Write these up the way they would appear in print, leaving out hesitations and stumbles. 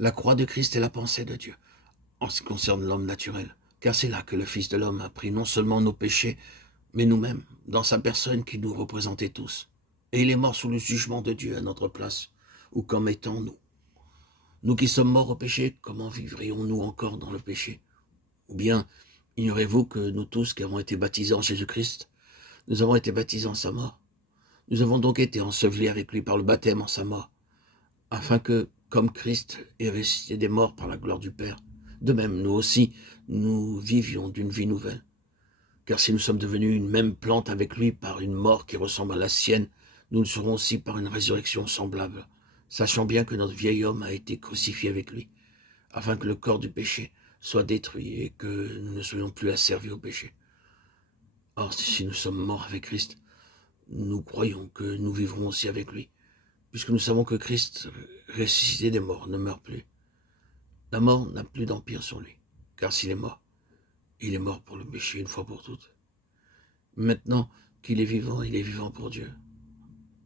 La croix de Christ est la pensée de Dieu, en ce qui concerne l'homme naturel, car c'est là que le Fils de l'homme a pris non seulement nos péchés, mais nous-mêmes, dans sa personne qui nous représentait tous. Et il est mort sous le jugement de Dieu à notre place, ou comme étant nous. Nous qui sommes morts au péché, comment vivrions-nous encore dans le péché? Ou bien, ignorez-vous que nous tous qui avons été baptisés en Jésus-Christ, nous avons été baptisés en sa mort? Nous avons donc été ensevelis avec lui par le baptême en sa mort, afin que, comme Christ est ressuscité des morts par la gloire du Père, de même, nous aussi, nous vivions d'une vie nouvelle. Car si nous sommes devenus une même plante avec lui par une mort qui ressemble à la sienne, nous le serons aussi par une résurrection semblable, sachant bien que notre vieil homme a été crucifié avec lui, afin que le corps du péché soit détruit et que nous ne soyons plus asservis au péché. Or, si nous sommes morts avec Christ, nous croyons que nous vivrons aussi avec lui, puisque nous savons que Christ, ressuscité des morts, ne meurt plus. La mort n'a plus d'empire sur lui, car s'il est mort, il est mort pour le péché une fois pour toutes. Maintenant qu'il est vivant, il est vivant pour Dieu.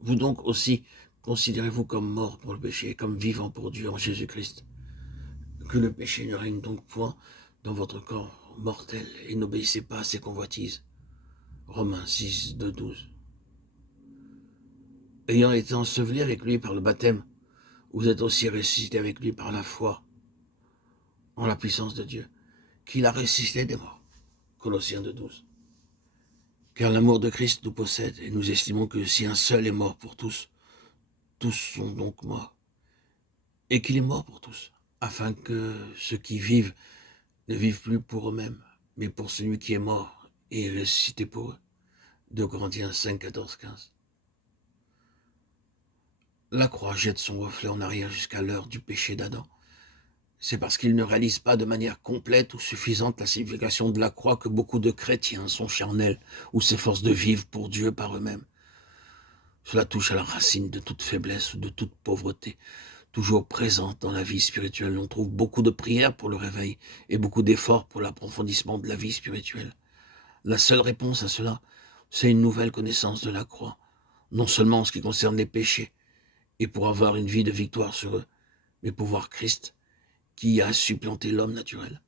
Vous donc aussi, considérez-vous comme mort pour le péché, comme vivant pour Dieu en Jésus-Christ. Que le péché ne règne donc point dans votre corps mortel et n'obéissez pas à ses convoitises. Romains 6, 2, 12. Ayant été ensevelis avec lui par le baptême, vous êtes aussi ressuscités avec lui par la foi en la puissance de Dieu, qui l'a ressuscité des morts. Colossiens 2, 12. Car l'amour de Christ nous possède, et nous estimons que si un seul est mort pour tous, tous sont donc morts, et qu'il est mort pour tous, afin que ceux qui vivent ne vivent plus pour eux-mêmes, mais pour celui qui est mort et est ressuscité pour eux. 2 Corinthiens 5, 14, 15. La croix jette son reflet en arrière jusqu'à l'heure du péché d'Adam. C'est parce qu'ils ne réalisent pas de manière complète ou suffisante la signification de la croix que beaucoup de chrétiens sont charnels ou s'efforcent de vivre pour Dieu par eux-mêmes. Cela touche à la racine de toute faiblesse ou de toute pauvreté, toujours présente dans la vie spirituelle. On trouve beaucoup de prières pour le réveil et beaucoup d'efforts pour l'approfondissement de la vie spirituelle. La seule réponse à cela, c'est une nouvelle connaissance de la croix, non seulement en ce qui concerne les péchés, et pour avoir une vie de victoire sur eux, mais pour voir Christ qui a supplanté l'homme naturel.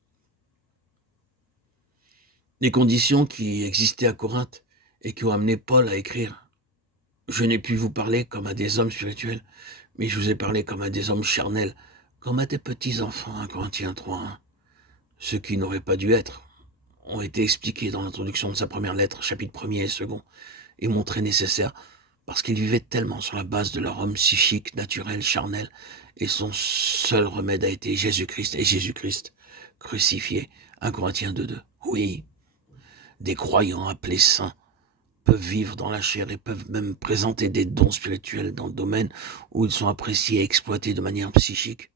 Les conditions qui existaient à Corinthe et qui ont amené Paul à écrire « Je n'ai pu vous parler comme à des hommes spirituels, mais je vous ai parlé comme à des hommes charnels, comme à des petits-enfants » 1 Corinthiens 3, 1. Ce qui n'aurait pas dû être ont été expliqués dans l'introduction de sa première lettre, chapitre 1er et 2, et montrés nécessaires parce qu'ils vivaient tellement sur la base de leur homme psychique, naturel, charnel, et son seul remède a été Jésus-Christ et Jésus-Christ crucifié. 1 Corinthiens 2, 2. Oui, des croyants appelés saints peuvent vivre dans la chair et peuvent même présenter des dons spirituels dans le domaine où ils sont appréciés et exploités de manière psychique.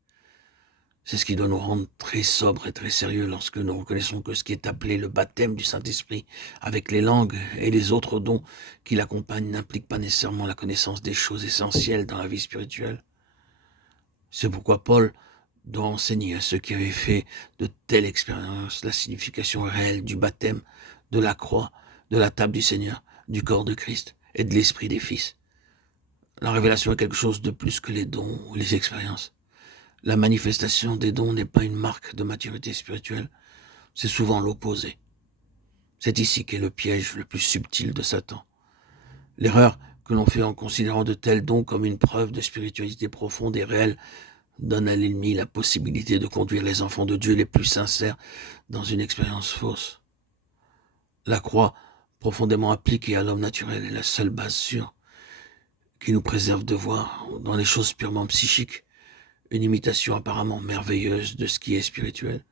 C'est ce qui doit nous rendre très sobres et très sérieux lorsque nous reconnaissons que ce qui est appelé le baptême du Saint-Esprit, avec les langues et les autres dons qui l'accompagnent, n'implique pas nécessairement la connaissance des choses essentielles dans la vie spirituelle. C'est pourquoi Paul doit enseigner à ceux qui avaient fait de telles expériences la signification réelle du baptême, de la croix, de la table du Seigneur, du corps de Christ et de l'esprit des fils. La révélation est quelque chose de plus que les dons ou les expériences. La manifestation des dons n'est pas une marque de maturité spirituelle, c'est souvent l'opposé. C'est ici qu'est le piège le plus subtil de Satan. L'erreur que l'on fait en considérant de tels dons comme une preuve de spiritualité profonde et réelle donne à l'ennemi la possibilité de conduire les enfants de Dieu les plus sincères dans une expérience fausse. La croix, profondément appliquée à l'homme naturel, est la seule base sûre qui nous préserve de voir, dans les choses purement psychiques, une imitation apparemment merveilleuse de ce qui est spirituel.